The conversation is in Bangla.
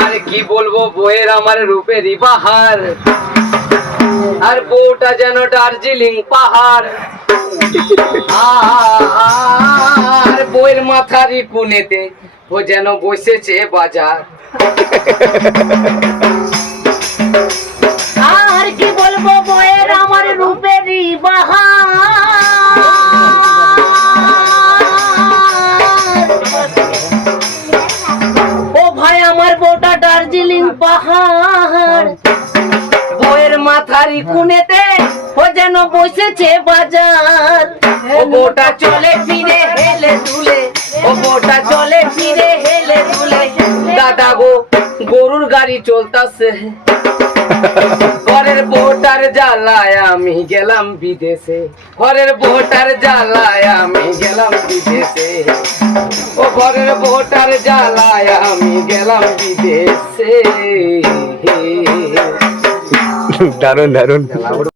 আর কি বলব, বইয়ের আমার রূপেরই বাহার আর বউটা যেন দার্জিলিং পাহাড়। আর বইয়ের মাথারই কুনেতে ও যেন বসেছে বাজার। মাথারই কুনেতে ও যেন বসেছে বাজার। ও বউটা চলে ফিরে, হেলে দুলে। ও বউটা চলে ফিরে, হেলে দুলে। দাদা গো, গরুর গাড়ি চলতাছে। ঘরের বউটার জ্বালায় আমি গেলাম বিদেশে। ঘরের বউটার জ্বালায় আমি গেলাম বিদেশে। ও ঘরের বউটার জ্বালায় আমি গেলাম বিদেশে। দারুণ দারুণ